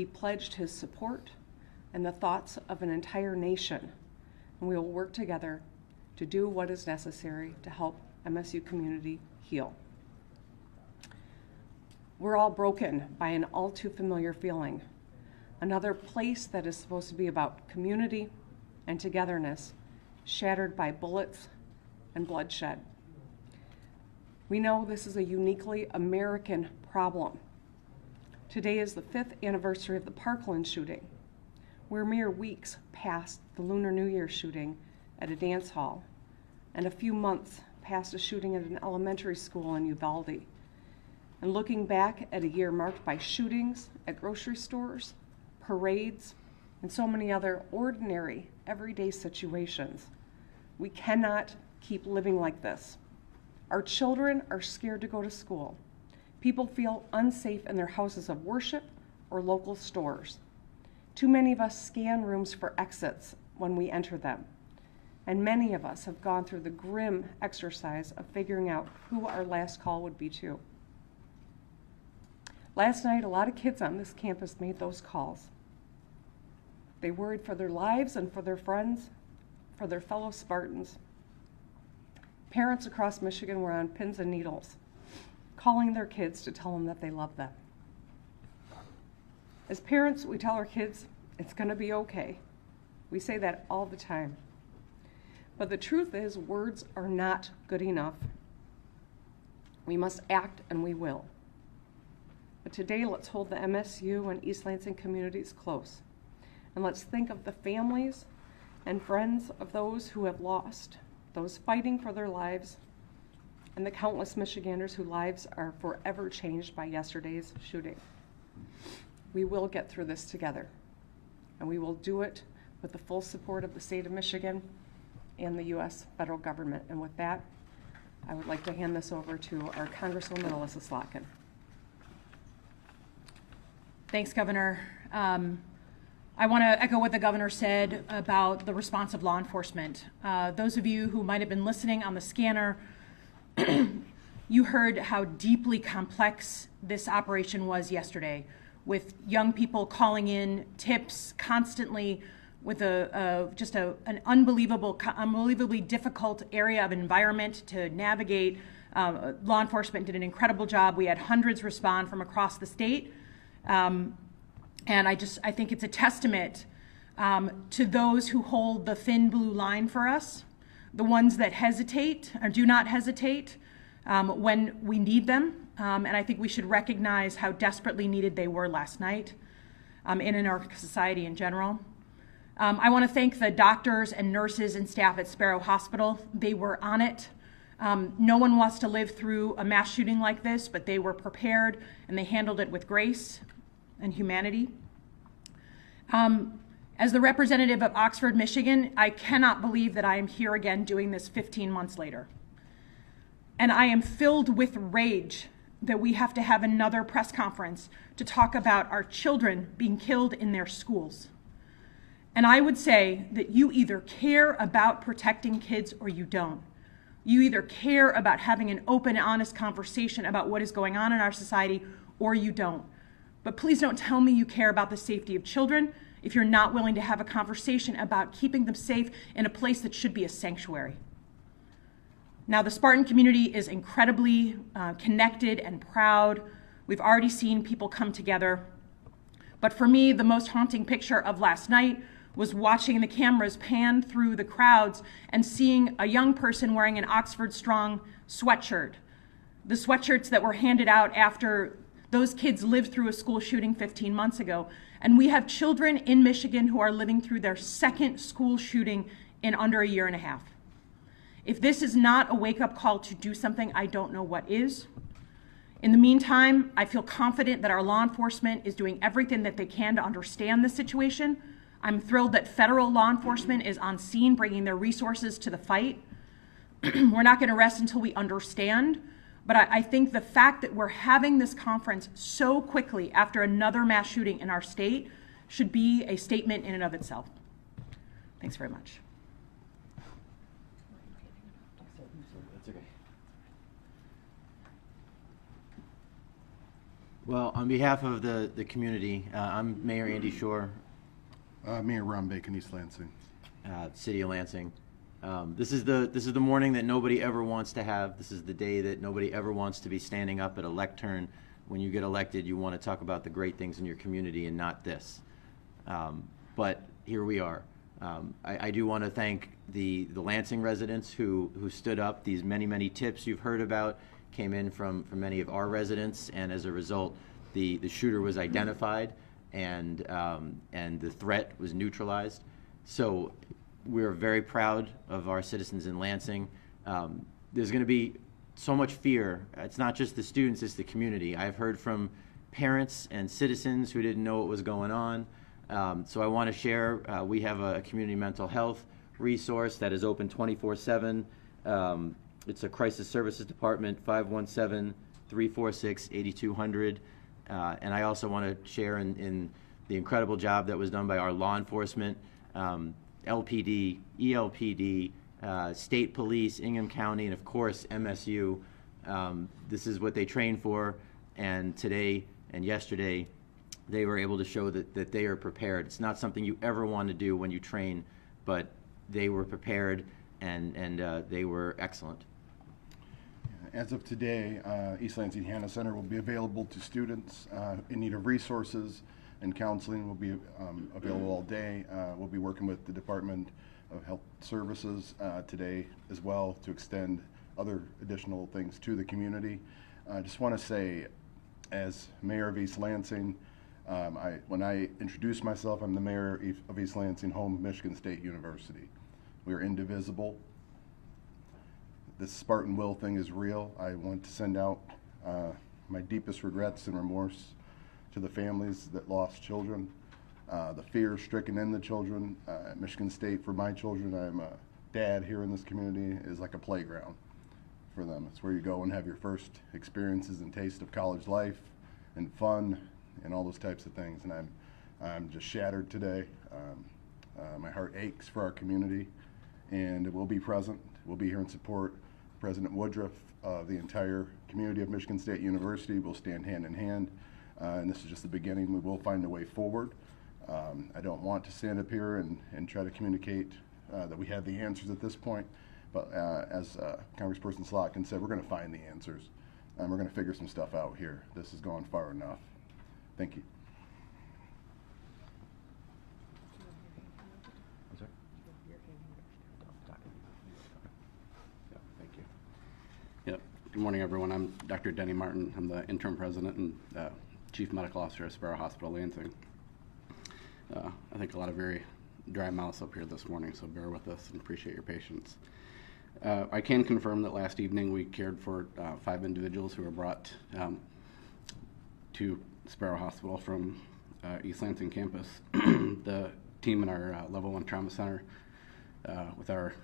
He pledged his support and the thoughts of an entire nation, and we will work together to do what is necessary to help MSU community heal. We're all broken by an all too familiar feeling. Another place that is supposed to be about community and togetherness, shattered by bullets and bloodshed. We know this is a uniquely American problem. Today is the 5th anniversary of the Parkland shooting. We're mere weeks past the Lunar New Year shooting at a dance hall, and a few months past a shooting at an elementary school in Uvalde. And looking back at a year marked by shootings at grocery stores, parades, and so many other ordinary, everyday situations, we cannot keep living like this. Our children are scared to go to school. People feel unsafe in their houses of worship or local stores. Too many of us scan rooms for exits when we enter them. And many of us have gone through the grim exercise of figuring out who our last call would be to. Last night, a lot of kids on this campus made those calls. They worried for their lives and for their friends, for their fellow Spartans. Parents across Michigan were on pins and needles, calling their kids to tell them that they love them. As parents, we tell our kids, it's gonna be okay. We say that all the time. But the truth is, words are not good enough. We must act, and we will. But today, let's hold the MSU and East Lansing communities close. And let's think of the families and friends of those who have lost, those fighting for their lives, and the countless Michiganders whose lives are forever changed by yesterday's shooting. We will get through this together, and we will do it with the full support of the state of Michigan and the U.S. federal government. And with that, I would like to hand this over to our Congresswoman Alyssa Slotkin. Thanks, Governor. I want to echo what the governor said about the response of law enforcement. Those of you who might have been listening on the scanner, you heard how deeply complex this operation was yesterday, with young people calling in tips constantly, with an unbelievably difficult area of environment to navigate. Law enforcement did an incredible job. We had hundreds respond from across the state. And I think it's a testament to those who hold the thin blue line for us, the ones that hesitate or do not hesitate when we need them. And I think we should recognize how desperately needed they were last night and in our society in general. I want to thank the doctors and nurses and staff at Sparrow Hospital. They were on it. No one wants to live through a mass shooting like this, but they were prepared and they handled it with grace and humanity. As the representative of Oxford, Michigan, I cannot believe that I am here again doing this 15 months later. And I am filled with rage that we have to have another press conference to talk about our children being killed in their schools. And I would say that you either care about protecting kids or you don't. You either care about having an open, honest conversation about what is going on in our society or you don't. But please don't tell me you care about the safety of children if you're not willing to have a conversation about keeping them safe in a place that should be a sanctuary. Now, the Spartan community is incredibly connected and proud. We've already seen people come together. But for me, the most haunting picture of last night was watching the cameras pan through the crowds and seeing a young person wearing an Oxford Strong sweatshirt. The sweatshirts that were handed out after those kids lived through a school shooting 15 months ago. And we have children in Michigan who are living through their second school shooting in under a year and a half. If this is not a wake-up call to do something, I don't know what is. In the meantime, I feel confident that our law enforcement is doing everything that they can to understand the situation. I'm thrilled that federal law enforcement is on scene, bringing their resources to the fight. We're not going to rest until we understand. But I think the fact that we're having this conference so quickly after another mass shooting in our state should be a statement in and of itself. Thanks very much. That's okay. Well, on behalf of the community, I'm Mayor Andy Shore, Mayor Ron Bacon, East Lansing. City of Lansing. This is the morning that nobody ever wants to have. This is the day that nobody ever wants to be standing up at a lectern. When you get elected, you want to talk about the great things in your community and not this. But here we are. I do want to thank the Lansing residents who stood up. These many tips you've heard about came in from many of our residents, and as a result, the shooter was identified and the threat was neutralized. So we're very proud of our citizens in Lansing. There's going to be so much fear. It's not just the students, it's the community. I've heard from parents and citizens who didn't know what was going on. So I want to share, we have a community mental health resource that is open 24/7. It's a crisis services department, 517-346-8200. And I also want to share in the incredible job that was done by our law enforcement, LPD, ELPD, state police, Ingham County, and of course MSU. This is what they train for, and today and yesterday they were able to show that they are prepared. It's not something you ever want to do when you train, but they were prepared and they were excellent. As of today, East Lansing Hannah Center will be available to students in need of resources, and counseling will be available all day. We'll be working with the Department of Health Services today as well to extend other additional things to the community. I just want to say, as Mayor of East Lansing, when I introduce myself, I'm the Mayor of East Lansing, home of Michigan State University. We are indivisible. This Spartan will thing is real. I want to send out my deepest regrets and remorse to the families that lost children, the fear stricken in the children. At Michigan State, for my children, I'm a dad here in this community, is like a playground for them. It's where you go and have your first experiences and taste of college life and fun and all those types of things. And I'm just shattered today. My heart aches for our community, and we'll be present. We'll be here in support. President Woodruff, the entire community of Michigan State University will stand hand in hand, and this is just the beginning. We will find a way forward. I don't want to stand up here and try to communicate that we have the answers at this point, but as Congressperson Slotkin said, we're going to find the answers, and we're going to figure some stuff out here. This has gone far enough. Thank you. Good morning, everyone. I'm Dr. Denny Martin. I'm the interim president and chief medical officer at Sparrow Hospital, Lansing. I think a lot of very dry mouths up here this morning, so bear with us and appreciate your patience. I can confirm that last evening we cared for 5 individuals who were brought to Sparrow Hospital from East Lansing campus. The team in our level 1 trauma center with our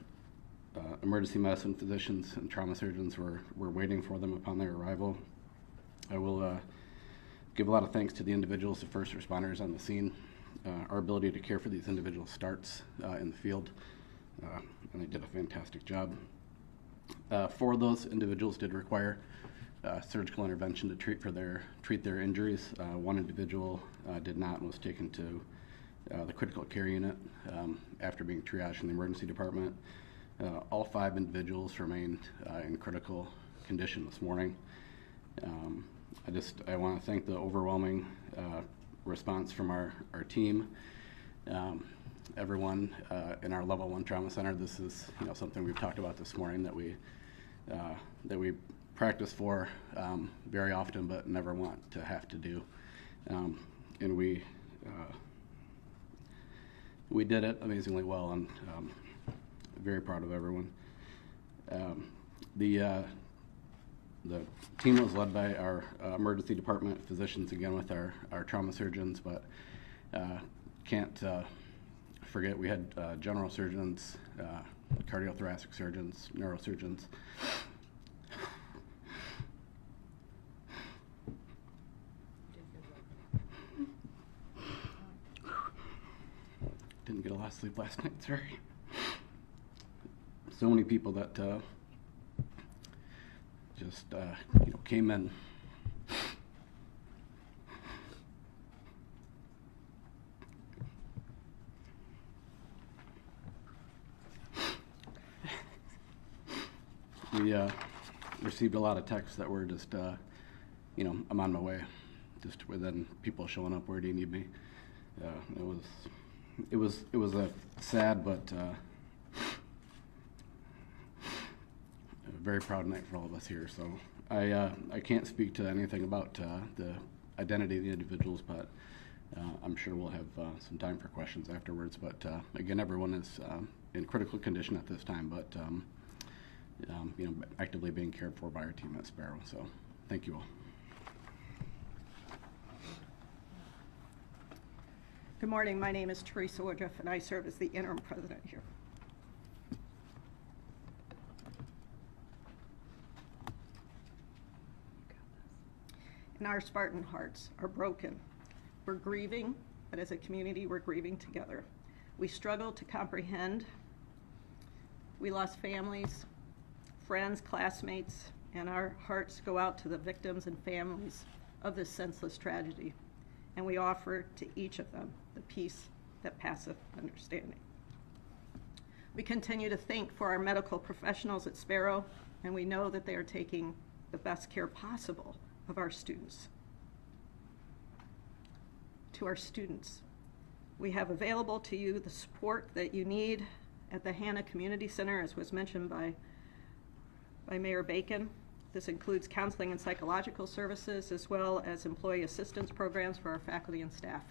emergency medicine physicians and trauma surgeons were waiting for them upon their arrival. I will give a lot of thanks to the individuals, the first responders on the scene. Our ability to care for these individuals starts in the field, and they did a fantastic job. 4 of those individuals did require surgical intervention to treat their injuries. 1 individual did not and was taken to the critical care unit after being triaged in the emergency department. All 5 individuals remained in critical condition this morning. I want to thank the overwhelming response from our team. Everyone in our level 1 trauma center. This is something we've talked about this morning that we practice for very often, but never want to have to do. And we did it amazingly well, and very proud of everyone. The team was led by our emergency department physicians, again with our trauma surgeons, but can't forget we had general surgeons, cardiothoracic surgeons, neurosurgeons. Didn't get a lot of sleep last night, sorry. So many people that just came in We received a lot of texts that were just, you know, I'm on my way, just within people showing up. Where do you need me? It was a sad but a very proud night for all of us here. So I can't speak to anything about the identity of the individuals, but I'm sure we'll have some time for questions afterwards. But again, everyone is in critical condition at this time, but you know, actively being cared for by our team at Sparrow. So thank you all. Good morning. My name is Teresa Woodruff, and I serve as the interim president here. And our Spartan hearts are broken. We're grieving, but as a community, we're grieving together. We struggle to comprehend. We lost families, friends, classmates, and our hearts go out to the victims and families of this senseless tragedy. And we offer to each of them the peace that passeth understanding. We continue to think for our medical professionals at Sparrow, and we know that they are taking the best care possible of our students. To our students, we have available to you the support that you need at the Hannah Community Center, as was mentioned by Mayor Bacon. This includes counseling and psychological services, as well as employee assistance programs for our faculty and staff.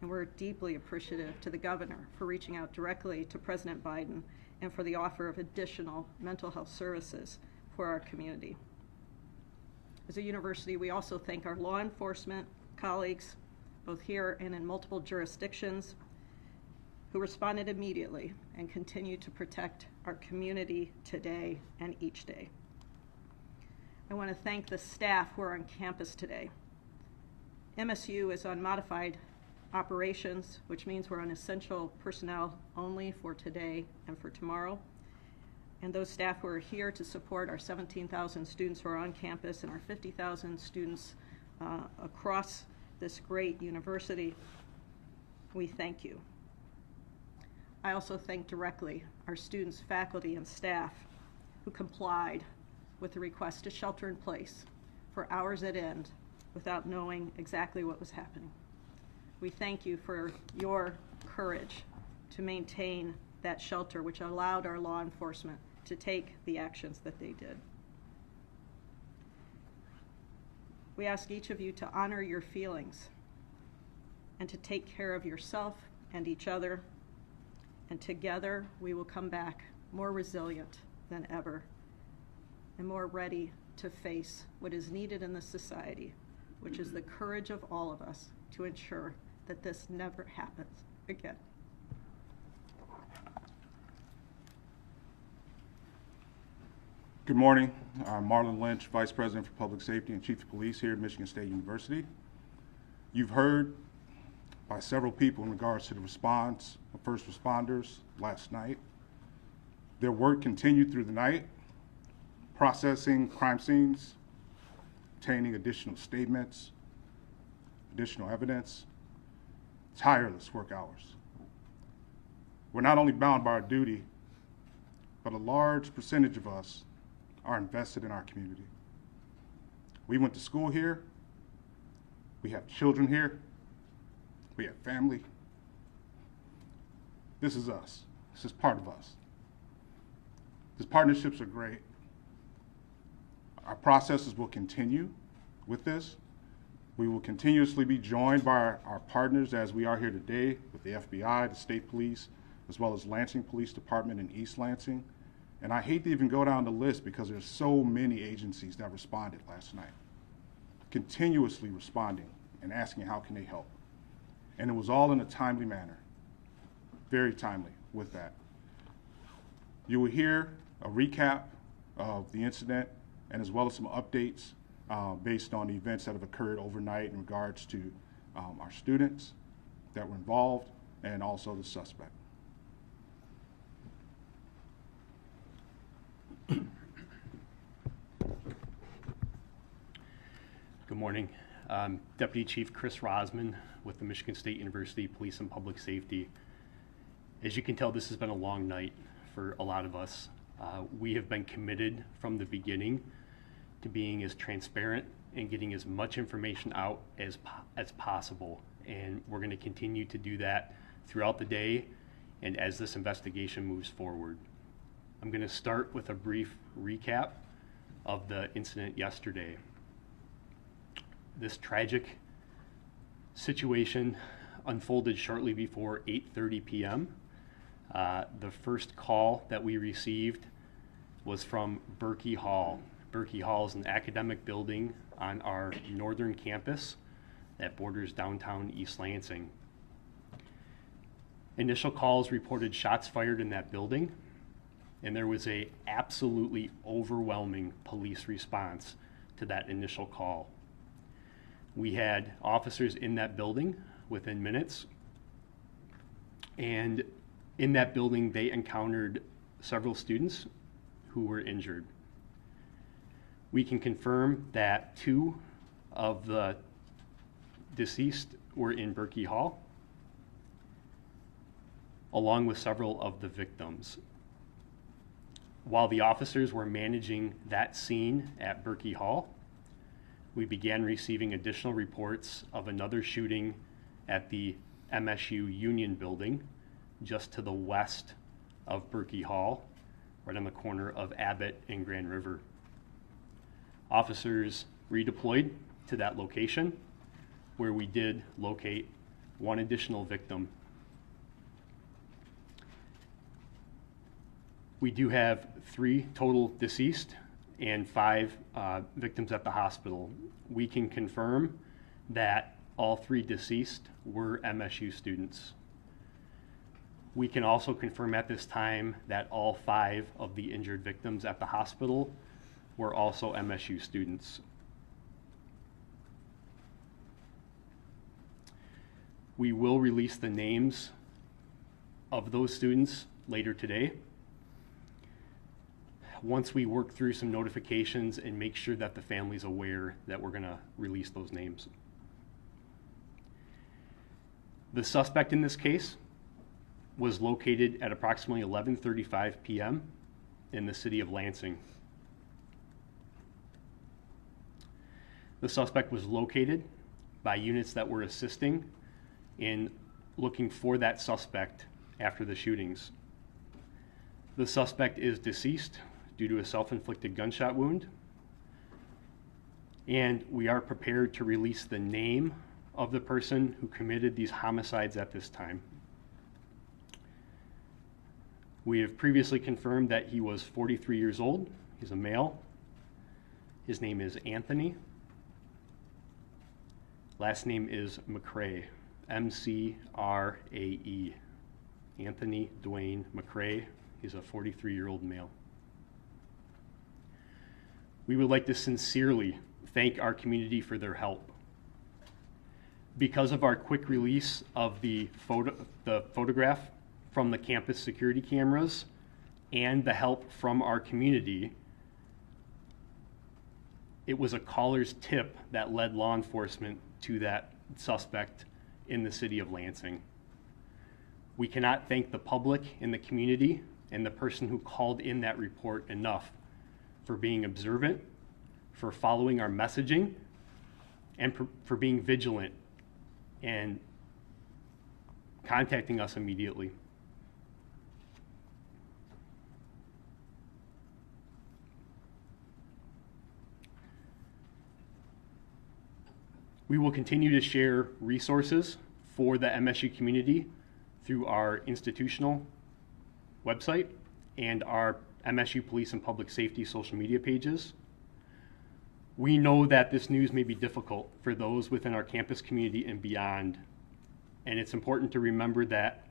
And we're deeply appreciative to the governor for reaching out directly to President Biden and for the offer of additional mental health services for our community. As a university, we also thank our law enforcement colleagues, both here and in multiple jurisdictions, who responded immediately and continue to protect our community today and each day. I want to thank the staff who are on campus today. MSU is on modified operations, which means we're on essential personnel only for today and for tomorrow. And those staff who are here to support our 17,000 students who are on campus and our 50,000 students across this great university, we thank you. I also thank directly our students, faculty, and staff who complied with the request to shelter in place for hours at end without knowing exactly what was happening. We thank you for your courage to maintain that shelter, which allowed our law enforcement to take the actions that they did. We ask each of you to honor your feelings and to take care of yourself and each other, and together we will come back more resilient than ever and more ready to face what is needed in this society, which is the courage of all of us to ensure that this never happens again. Good morning. I'm Marlon Lynch, Vice President for Public Safety and Chief of Police here at Michigan State University. You've heard by several people in regards to the response of first responders last night. Their work continued through the night, processing crime scenes, obtaining additional statements, additional evidence, tireless work hours. We're not only bound by our duty, but a large percentage of us are invested in our community. We went to school here, we have children here, we have family. This is us. This is part of us. These partnerships are great. Our processes will continue with this. We will continuously be joined by our partners as we are here today with the FBI, the state police, as well as Lansing Police Department in East Lansing. And I hate to even go down the list because there's so many agencies that responded last night, continuously responding and asking how can they help. And it was all in a timely manner, very timely with that. You will hear a recap of the incident and as well as some updates based on the events that have occurred overnight in regards to our students that were involved and also the suspect. Good morning. Deputy Chief Chris Rosman with the Michigan State University Police and Public Safety. As you can tell, this has been a long night for a lot of us. We have been committed from the beginning to being as transparent and getting as much information out as possible. And we're going to continue to do that throughout the day and as this investigation moves forward. I'm going to start with a brief recap of the incident yesterday. This tragic situation unfolded shortly before 8:30 p.m. The first call that we received was from Berkey Hall. Berkey Hall is an academic building on our northern campus that borders downtown East Lansing. Initial calls reported shots fired in that building, and there was a absolutely overwhelming police response to that initial call. We had officers in that building within minutes, and in that building they encountered several students who were injured. We can confirm that 2 of the deceased were in Berkey Hall, along with several of the victims. While the officers were managing that scene at Berkey Hall, we began receiving additional reports of another shooting at the MSU Union building just to the west of Berkey Hall, right on the corner of Abbott and Grand River. Officers redeployed to that location, where we did locate 1 additional victim. We do have 3 total deceased and 5 victims at the hospital. We can confirm that all 3 deceased were MSU students. We can also confirm at this time that all 5 of the injured victims at the hospital were also MSU students. We will release the names of those students later today, once we work through some notifications and make sure that the family's aware that we're going to release those names. The suspect in this case was located at approximately 11:35 p.m. in the city of Lansing. The suspect was located by units that were assisting in looking for that suspect after the shootings. The suspect is deceased due to a self-inflicted gunshot wound, and we are prepared to release the name of the person who committed these homicides at this time. We have previously confirmed that he was 43 years old. He's a male. His name is Anthony. Last name is McRae, M-C-R-A-E. Anthony Dwayne McRae. He's a 43-year-old male. We would like to sincerely thank our community for their help. Because of our quick release of the photograph from the campus security cameras and the help from our community, it was a caller's tip that led law enforcement to that suspect in the city of Lansing. We cannot thank the public and the community and the person who called in that report enough for being observant, for following our messaging, and for being vigilant and contacting us immediately. We will continue to share resources for the MSU community through our institutional website and our MSU Police and Public Safety social media pages. We know that this news may be difficult for those within our campus community and beyond, and it's important to remember that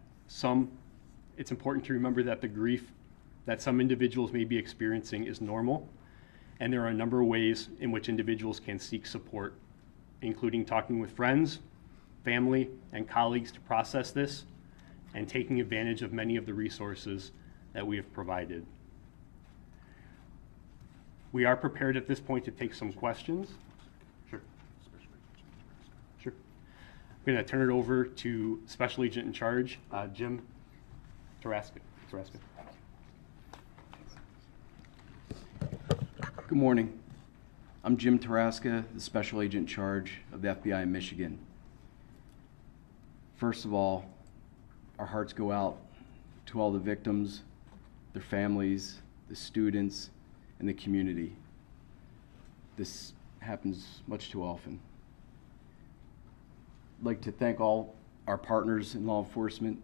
the grief that some individuals may be experiencing is normal, and there are a number of ways in which individuals can seek support, including talking with friends, family, and colleagues to process this, and taking advantage of many of the resources that we have provided. We are prepared at this point to take some questions. Sure. I'm going to turn it over to Special Agent in Charge, Jim Taraska. Good morning. I'm Jim Taraska, the Special Agent in charge of the FBI in Michigan. First of all, our hearts go out to all the victims, their families, the students, and the community. This happens much too often. I'd like to thank all our partners in law enforcement.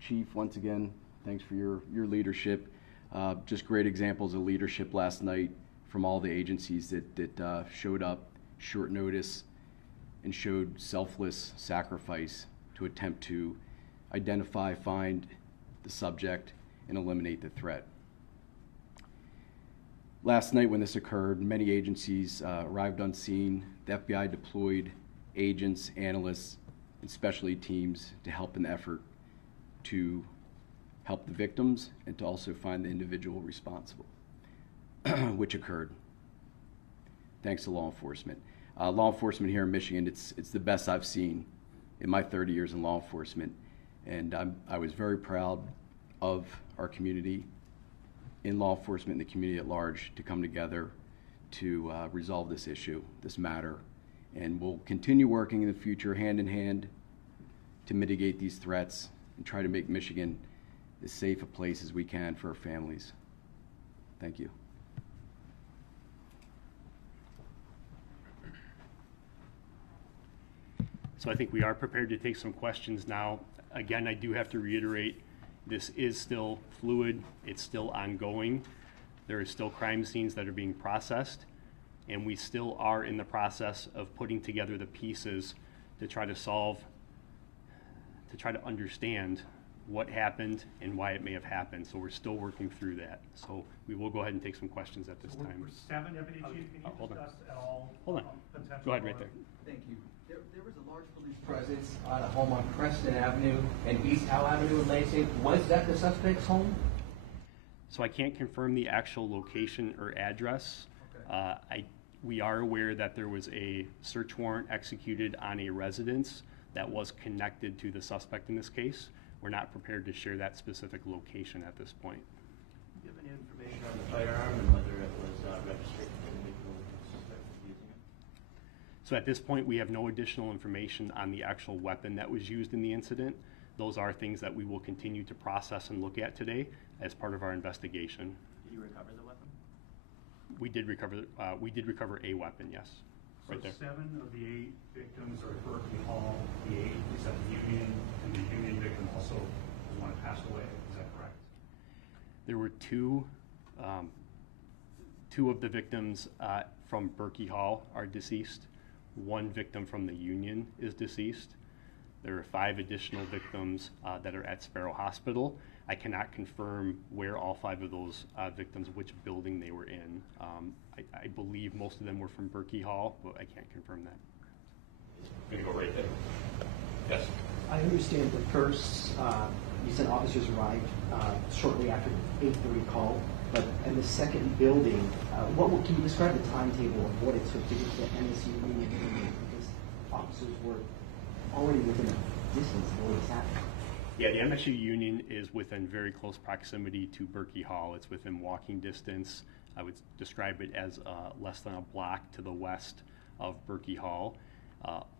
Chief, once again, thanks for your leadership. Just great examples of leadership last night from all the agencies that showed up short notice and showed selfless sacrifice to attempt to identify, find the subject, and eliminate the threat. Last night when this occurred, many agencies arrived on scene. The FBI deployed agents, analysts, and specialty teams to help in the effort to help the victims and to also find the individual responsible, which occurred. Thanks to law enforcement. Law enforcement here in Michigan, it's the best I've seen in my 30 years in law enforcement. And I was very proud of our community in law enforcement and the community at large to come together to resolve this issue, this matter. And we'll continue working in the future hand in hand to mitigate these threats and try to make Michigan as safe a place as we can for our families. Thank you. So I think we are prepared to take some questions now. Again, I do have to reiterate, this is still fluid, it's still ongoing. There are still crime scenes that are being processed, and we still are in the process of putting together the pieces to try to solve, to try to understand what happened and why it may have happened. So we're still working through that. So we will go ahead and take some questions at this time. For 7, Deputy Chief, can you discuss at all? Hold on. Potential Go ahead right there. Thank you. There was a large police presence on a home on Creston Avenue and East Howe Avenue in Lansing. Was that the suspect's home? So I can't confirm the actual location or address. Okay. We are aware that there was a search warrant executed on a residence that was connected to the suspect in this case. We're not prepared to share that specific location at this point. Do you have any information on the firearm and whether it was registered to the individual suspect was using it? So at this point, we have no additional information on the actual weapon that was used in the incident. Those are things that we will continue to process and look at today as part of our investigation. Did you recover the weapon? We did recover a weapon, yes. So Right there. 7 of the 8 victims are at Berkeley Hall. The 8 is at the Union, and the Union victim also was one that passed away. Is that correct? There were two of the victims from Berkey Hall are deceased. One victim from the Union is deceased. There are 5 additional victims that are at Sparrow Hospital. I cannot confirm where all 5 of those victims, which building they were in. I believe most of them were from Berkey Hall, but I can't confirm that. I'm going to go right there. Yes. I understand the first, you said officers arrived shortly after the 8:30 call, but in the second building, can you describe the timetable of what it took to get to the MSU Union building? Because officers were already within a distance of where it's happening. Yeah, the MSU Union is within very close proximity to Berkey Hall. It's within walking distance. I would describe it as less than a block to the west of Berkey Hall.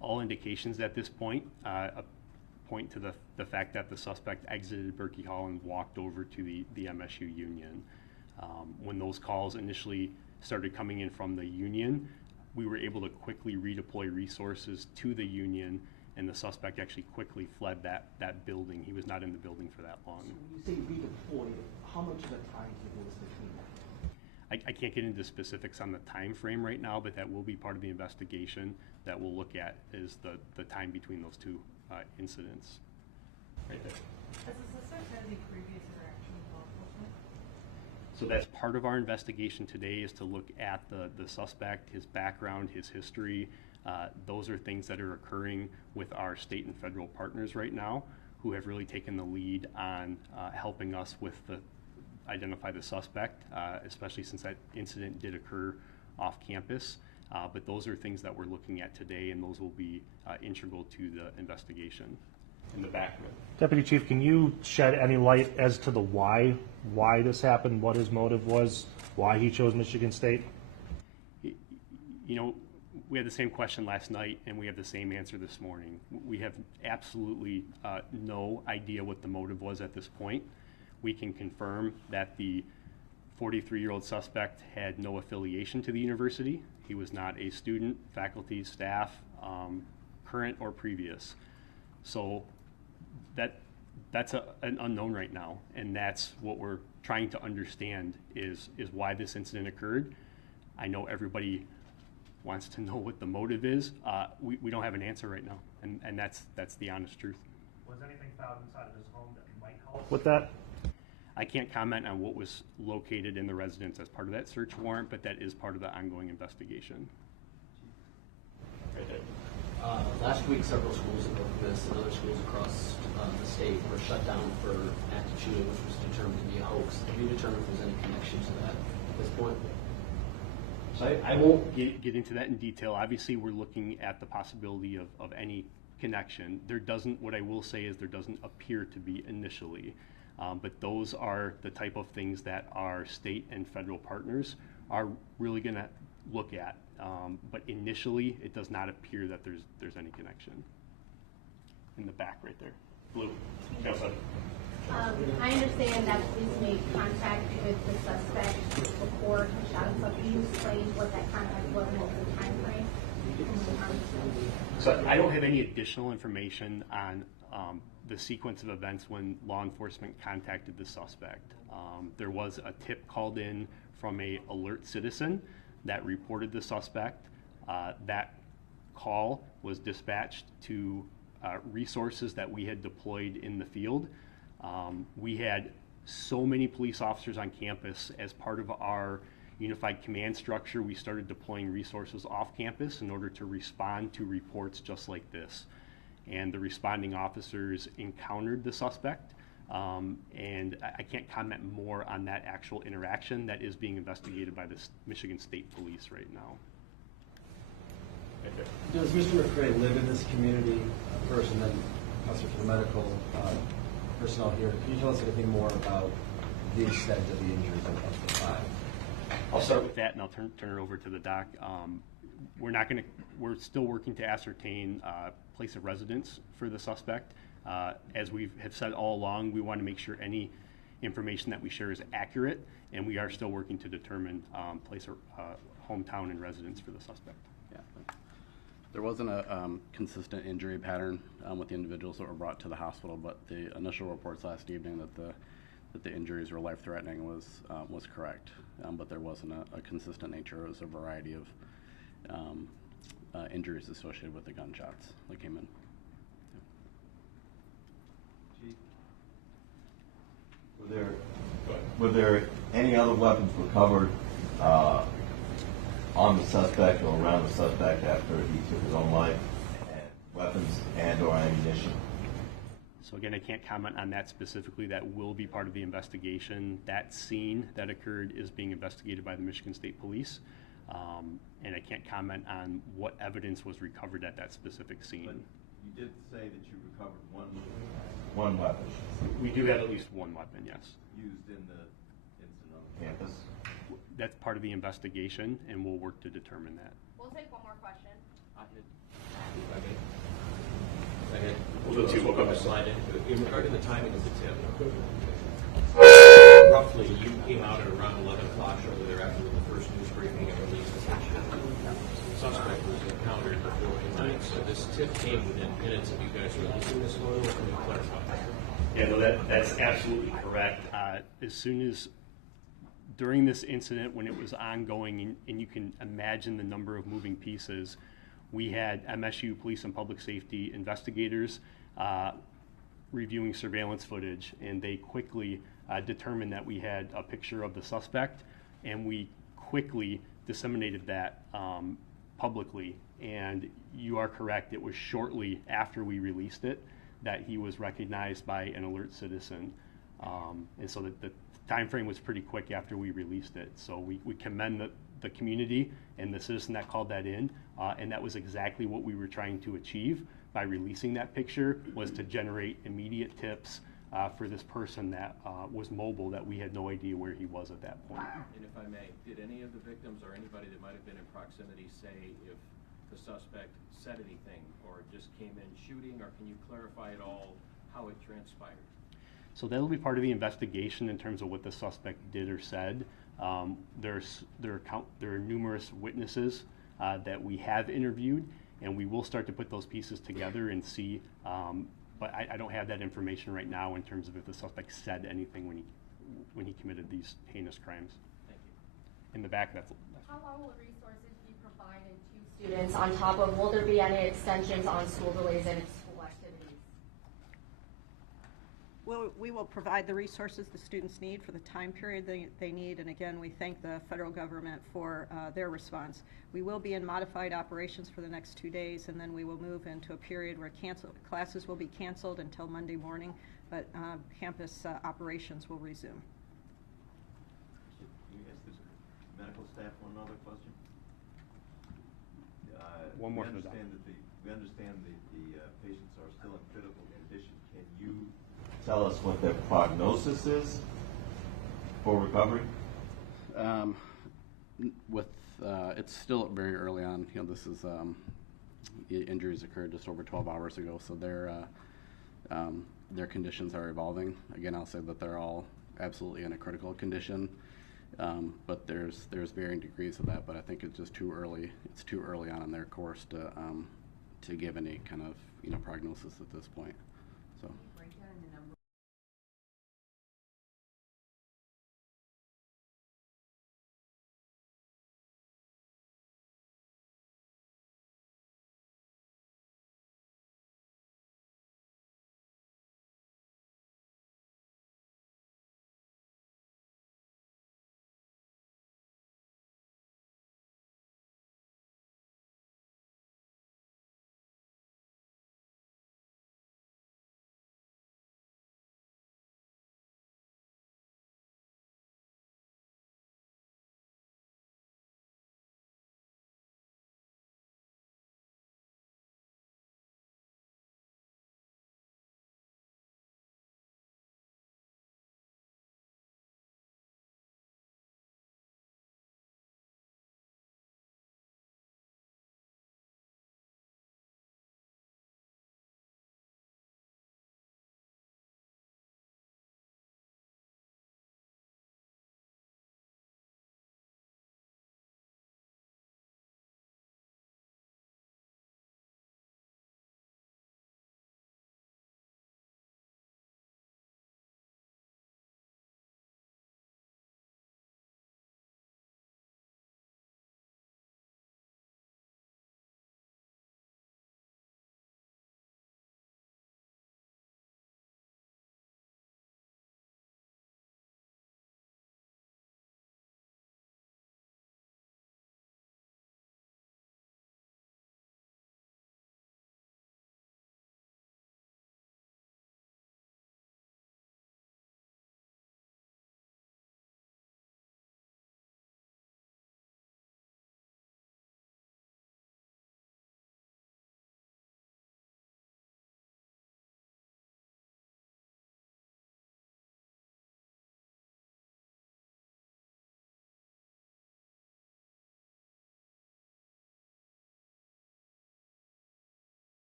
All indications at this point point to the fact that the suspect exited Berkey Hall and walked over to the MSU Union. When those calls initially started coming in from the Union, we were able to quickly redeploy resources to the Union, and the suspect actually quickly fled that building. He was not in the building for that long. So when you say redeployed, how much of a timetable is between that? I can't get into specifics on the time frame right now, but that will be part of the investigation that we'll look at is the time between those 2 incidents. Right there. Has the suspect had any previous interaction with law enforcement? So that's part of our investigation today, is to look at the suspect, his background, his history. Those are things that are occurring with our state and federal partners right now, who have really taken the lead on helping us with identify the suspect, especially since that incident did occur off campus. But those are things that we're looking at today, and those will be integral to the investigation. In the back room. Deputy Chief, can you shed any light as to the why this happened, what his motive was, why he chose Michigan State? You know, we had the same question last night, and we have the same answer this morning. We have absolutely no idea what the motive was at this point. We can confirm that the 43-year-old suspect had no affiliation to the university. He was not a student, faculty, staff, current or previous. So that's an unknown right now, and that's what we're trying to understand is why this incident occurred. I know everybody wants to know what the motive is. We don't have an answer right now, and that's the honest truth. Was anything found inside of his home that might help with that? I can't comment on what was located in the residence as part of that search warrant, but that is part of the ongoing investigation. Last week, several schools in Memphis and other schools across the state were shut down for active shooting, which was determined to be a hoax. Have you determined if there's any connection to that at this point? So I won't get into that in detail. Obviously, we're looking at the possibility of any connection. What I will say is there doesn't appear to be initially. But those are the type of things that our state and federal partners are really going to look at. But initially, it does not appear that there's any connection. In the back right there. Blue. I understand that police made contact with the suspect before he shot himself. Can you explain what that contact was and what was the time frame? So I don't have any additional information on the sequence of events when law enforcement contacted the suspect. There was a tip called in from an alert citizen that reported the suspect. That call was dispatched to resources that we had deployed in the field. We had so many police officers on campus. As part of our unified command structure, we started deploying resources off campus in order to respond to reports just like this. And the responding officers encountered the suspect. And I can't comment more on that actual interaction. That is being investigated by the Michigan State Police right now. Does Mr. McRae live in this community first, and then also for the medical personnel here? Can you tell us anything more about the extent of the injuries of the five? I'll start with that, and I'll turn it over to the doc. We're still working to ascertain place of residence for the suspect. As we have said all along, we want to make sure any information that we share is accurate, and we are still working to determine place of hometown and residence for the suspect. Yeah. There wasn't a consistent injury pattern with the individuals that were brought to the hospital, but the initial reports last evening that the injuries were life-threatening was correct. But there wasn't a consistent nature. It was a variety of injuries associated with the gunshots that came in. Were there any other weapons recovered on the suspect or around the suspect after he took his own life? Weapons and/or ammunition? So again, I can't comment on that specifically. That will be part of the investigation. That scene that occurred is being investigated by the Michigan State Police. And I can't comment on what evidence was recovered at that specific scene. But you did say that you recovered one weapon. We do have at least one weapon, yes. Used in the incident on the campus? That's part of the investigation, and we'll work to determine that. We'll take one more question. We'll do two. We'll go to slide in. Regarding the timing of the tip, roughly you came out at around 11 o'clock shortly thereafter with the first news briefing and release attention. The suspect was encountered before midnight, so this tip came within minutes of you guys releasing this photo. Can you clarify? Yeah, no, that's absolutely correct. As soon as during this incident, when it was ongoing, and you can imagine the number of moving pieces, we had MSU police and public safety investigators reviewing surveillance footage, and they quickly determined that we had a picture of the suspect, and we quickly disseminated that publicly. And you are correct, it was shortly after we released it that he was recognized by an alert citizen. And so the time frame was pretty quick after we released it. So we commend the community and the citizen that called that in, and that was exactly what we were trying to achieve by releasing that picture, was to generate immediate tips for this person that was mobile, that we had no idea where he was at that point. And if I may, did any of the victims or anybody that might have been in proximity say if the suspect said anything or just came in shooting, or can you clarify at all how it transpired? So that'll be part of the investigation in terms of what the suspect did or said. There are numerous witnesses that we have interviewed, and we will start to put those pieces together and see. But I don't have that information right now in terms of if the suspect said anything when he committed these heinous crimes. Thank you. In the back, that's How long will resources be provided to students on top of, will there be any extensions on school delays and school activities? Well, we will provide the resources the students need for the time period they need, and again, we thank the federal government for their response. We will be in modified operations for the next 2 days, and then we will move into a period where classes will be canceled until Monday morning, but campus operations will resume. Can you ask this medical staff one other question? One more We from the understand that the patients are still in critical condition. Can you tell us what their prognosis is for recovery? It's still very early on. You know, this is injuries occurred just over 12 hours ago, so their conditions are evolving. Again, I'll say that they're all absolutely in a critical condition, but there's varying degrees of that. But I think it's just too early. It's too early on in their course to give any kind of prognosis at this point.